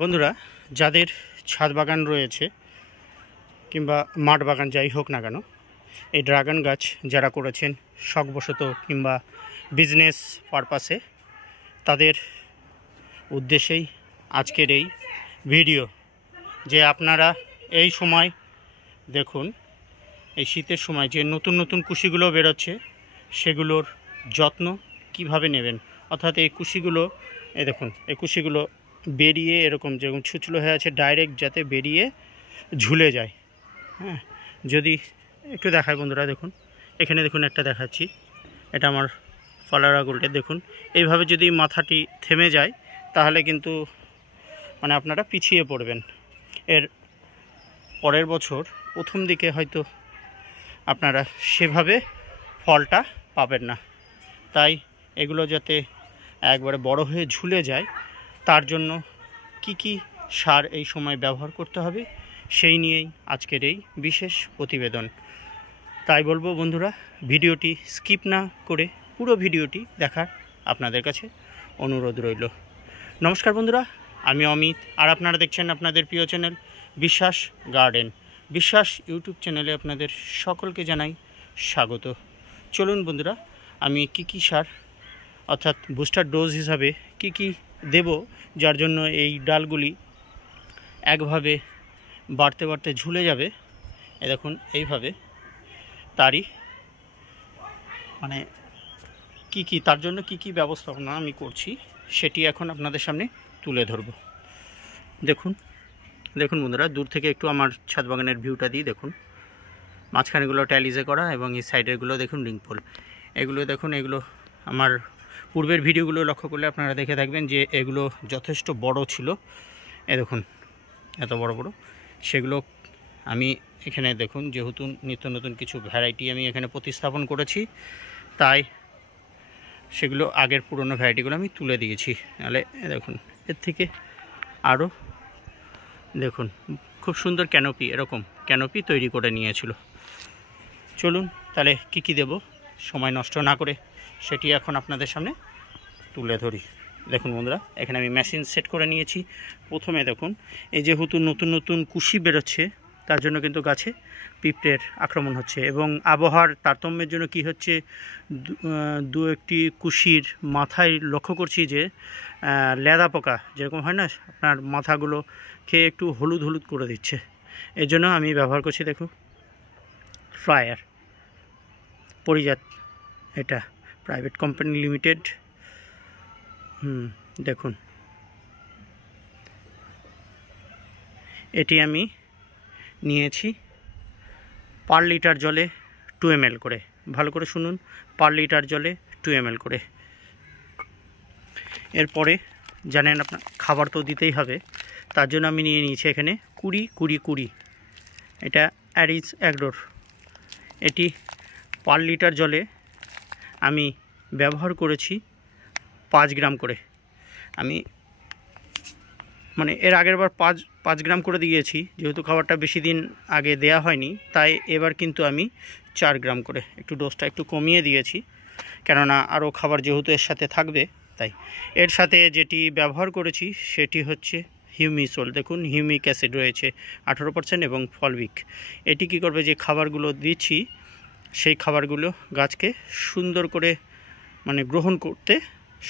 বন্ধুরা, যাদের ছাদ বাগান রয়েছে কিংবা মাঠ বাগান যাই হোক না কেন, এই ড্রাগন গাছ যারা করেছেন শখবশত কিংবা বিজনেস পারপাসে, তাদের উদ্দেশ্যেই আজকের এই ভিডিও। যে আপনারা এই সময় দেখুন, এই শীতের সময় যে নতুন নতুন কুশিগুলো বেরোচ্ছে, সেগুলোর যত্ন কিভাবে নেবেন। অর্থাৎ এই কুশিগুলো, এই দেখুন, এই কুশিগুলো বেরিয়ে এরকম যেরকম ছুচলো হয়ে আছে, ডাইরেক্ট যাতে বেরিয়ে ঝুলে যায়। হ্যাঁ, যদি একটু দেখায় বন্ধুরা, দেখুন এখানে দেখুন একটা দেখাচ্ছি, এটা আমার ফলারা গোল্ডের। দেখুন এইভাবে যদি মাথাটি থেমে যায় তাহলে কিন্তু মানে আপনারা পিছিয়ে পড়বেন। এর পরের বছর প্রথম দিকে হয়তো আপনারা সেভাবে ফলটা পাবেন না। তাই এগুলো যাতে একবারে বড় হয়ে ঝুলে যায়, তার জন্য কি কি সার এই সময় ব্যবহার করতে হবে সেই নিয়েই আজকের এই বিশেষ প্রতিবেদন। তাই বলবো বন্ধুরা, ভিডিওটি স্কিপ না করে পুরো ভিডিওটি দেখার আপনাদের কাছে অনুরোধ রইল। নমস্কার বন্ধুরা, আমি অমিত, আর আপনারা দেখছেন আপনাদের প্রিয় চ্যানেল বিশ্বাস গার্ডেন। বিশ্বাস ইউটিউব চ্যানেলে আপনাদের সকলকে জানাই স্বাগত। চলুন বন্ধুরা, আমি কি কি সার অর্থাৎ বুস্টার ডোজ হিসাবে কি কি দেব, যার জন্য এই ডালগুলি একভাবে বাড়তে বাড়তে ঝুলে যাবে। এ দেখুন এইভাবে, তারই মানে কি কি তার জন্য কি কি ব্যবস্থাপনা আমি করছি সেটি এখন আপনাদের সামনে তুলে ধরব। দেখুন দেখুন বন্ধুরা, দূর থেকে একটু আমার ছাদ বাগানের ভিউটা দিই। দেখুন মাঝখানেগুলো ট্যালিজে করা এবং এই সাইডেরগুলো দেখুন রিং পোল। এগুলো দেখুন, এগুলো আমার পূর্বের ভিডিওগুলো লক্ষ্য করলে আপনারা দেখে থাকবেন যে এগুলো যথেষ্ট বড় ছিল। এ দেখুন এত বড় বড়, সেগুলো আমি এখানে দেখুন যেহেতু নিত্য নতুন কিছু ভ্যারাইটি আমি এখানে প্রতিস্থাপন করেছি, তাই সেগুলো আগের পুরনো ভ্যারাইটিগুলো আমি তুলে দিয়েছি। নাহলে দেখুন এর থেকে আরও দেখুন খুব সুন্দর ক্যানোপি, এরকম ক্যানোপি তৈরি করে নিয়েছিল। চলুন তাহলে কি কি দেব, সময় নষ্ট না করে সেটি এখন আপনাদের সামনে তুলে ধরি। দেখুন বন্ধুরা, এখানে আমি মেশিন সেট করে নিয়েছি। প্রথমে দেখুন, এই যেহেতু নতুন নতুন কুশি বেরোচ্ছে, তার জন্য কিন্তু গাছে পিঁপড়ের আক্রমণ হচ্ছে, এবং আবহাওয়ার তারতম্যের জন্য কি হচ্ছে, দু একটি কুশির মাথায় লক্ষ্য করছি যে লেদা পোকা যেরকম হয় না, আপনার মাথাগুলো খেয়ে একটু হলুদ হলুদ করে দিচ্ছে। এর জন্য আমি ব্যবহার করছি, দেখুন ফ্লায়ার পরিজাত, এটা প্রাইভেট কোম্পানি লিমিটেড। দেখুন এটি আমি নিয়েছি পার লিটার জলে 2 ml করে। ভালো করে শুনুন, পার লিটার জলে 2 ml করে। এরপরে জানেন আপনার খাবার তো দিতেই হবে, তার জন্য আমি নিয়ে নিয়েছি এখানে 20-20-20, এটা অ্যারিস অ্যাগ্রোর। এটি পার লিটার জলে আমি ব্যবহার করেছি 5 গ্রাম করে। আমি মানে এর আগের বার 5 গ্রাম করে দিয়েছি, যেহেতু খাবারটা বেশি দিন আগে দেয়া হয়নি, তাই এবার কিন্তু আমি 4 গ্রাম করে একটু ডোজটা একটু কমিয়ে দিয়েছি, কেননা আরও খাবার যেহেতু এর সাথে থাকবে। তাই এর সাথে যেটি ব্যবহার করেছি সেটি হচ্ছে হিউমিসল। দেখুন হিউমিক অ্যাসিড রয়েছে 18% এবং ফলভিক। এটি কি করবে, যে খাবারগুলো দিচ্ছি সেই খাবারগুলো গাছকে সুন্দর করে মানে গ্রহণ করতে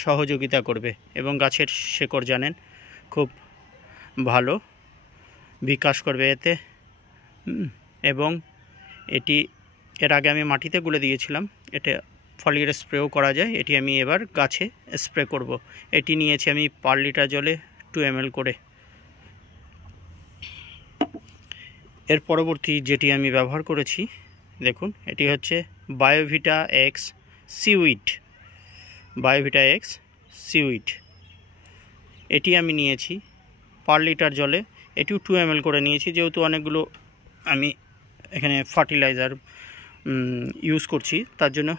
সহযোগিতা করবে, এবং গাছের শেকড় জানেন খুব ভালো বিকাশ করবে এতে। এবং এটি এর আগে আমি মাটিতে গুলে দিয়েছিলাম, এটা ফলিয়ার স্প্রেও করা যায়। এটি আমি এবার গাছে স্প্রে করব। এটি নিয়েছি আমি পার লিটার জলে 2 ml করে। এর পরবর্তী যেটি আমি ব্যবহার করেছি, দেখুন এটি হচ্ছে বায়োভিটা এক্স সিউইড। বায়োভিটা এক্স সিউইড এটি আমি নিয়েছি পার লিটার জলে, এটিও 2 ml করে নিয়েছি। যেহেতু অনেকগুলো আমি এখানে ফার্টিলাইজার ইউজ করছি, তার জন্য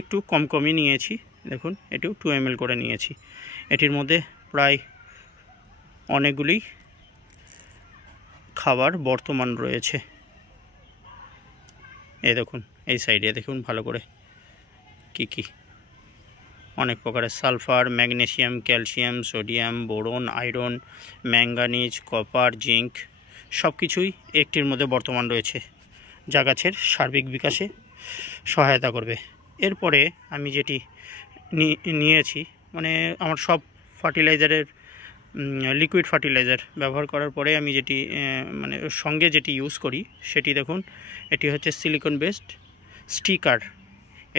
একটু কম কমই নিয়েছি। দেখুন এটিও 2 ml করে নিয়েছি। এটির মধ্যে প্রায় অনেকগুলি খাবার বর্তমান রয়েছে। এই দেখুন এই সাইডে দেখুন ভালো করে কি কি অনেক প্রকারের sulphur, magnesium, calcium, sodium, boron, iron, manganese, copper, zinc সব কিছুই একটির মধ্যে বর্তমান রয়েছে, যা গাছের সার্বিক বিকাশে সহায়তা করবে। এরপরে আমি যেটি নিয়েছি, মানে আমার সব ফার্টিলাইজারের লিকুইড ফার্টিলাইজার ব্যবহার করার পরে আমি যেটি মানে সঙ্গে যেটি ইউজ করি সেটি দেখুন, এটি হচ্ছে সিলিকন বেসড স্টিকার।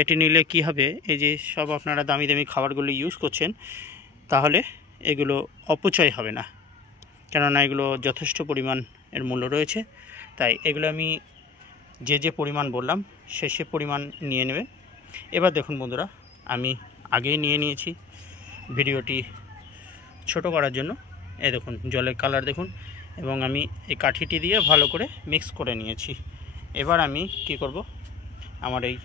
এটি নিলে কি হবে, এই যে সব আপনারা দামি দামি খাবারগুলো ইউজ করছেন, তাহলে এগুলো অপচয় হবে না, কেননা এগুলো যথেষ্ট পরিমাণ এর মূল্য রয়েছে। তাই এগুলো আমি যে পরিমাণ বললাম সে পরিমাণ নিয়ে নেবে। এবার দেখুন বন্ধুরা, আমি আগেই নিয়ে নিয়েছি ভিডিওটি ছোট করার জন্য। এই দেখুন জলের কালার দেখুন, এবং আমি এই কাঠিটি দিয়ে ভালো করে মিক্স করে নিয়েছি। এবার আমি কি করব, আমার এই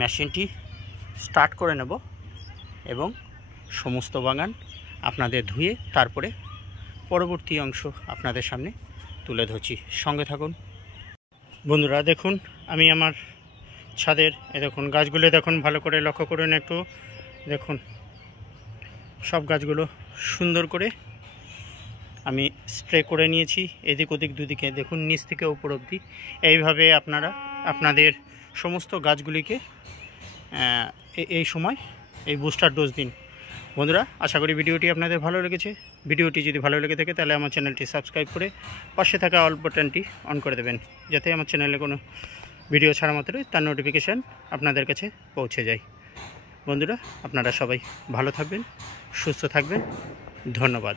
মেশিনটি স্টার্ট করে নেব এবং সমস্ত বাগান আপনাদের ধুয়ে তারপরে পরবর্তী অংশ আপনাদের সামনে তুলে ধরছি। সঙ্গে থাকুন বন্ধুরা। দেখুন আমি আমার ছাদের দেখুন গাছগুলো দেখুন, ভালো করে লক্ষ্য করুন একটু দেখুন, সব গাছগুলো সুন্দর করে আমি স্প্রে করে নিয়েছি এদিক ওদিক দুদিকে, দেখুন নিচ থেকে উপর অবধি। এইভাবে আপনারা আপনাদের সমস্ত গাছগুলিকে এই সময় এই বুস্টার ডোজ দিন বন্ধুরা। আশা করি ভিডিওটি আপনাদের ভালো লেগেছে। ভিডিওটি যদি ভালো লেগে থাকে তাহলে আমার চ্যানেলটি সাবস্ক্রাইব করে পাশে থাকা অল বাটনটি অন করে দেবেন, যাতে আমার চ্যানেলে কোনো ভিডিও ছাড়া মাত্রই তার নোটিফিকেশান আপনাদের কাছে পৌঁছে যায়। বন্ধুরা আপনারা সবাই ভালো থাকবেন, সুস্থ থাকবেন, ধন্যবাদ।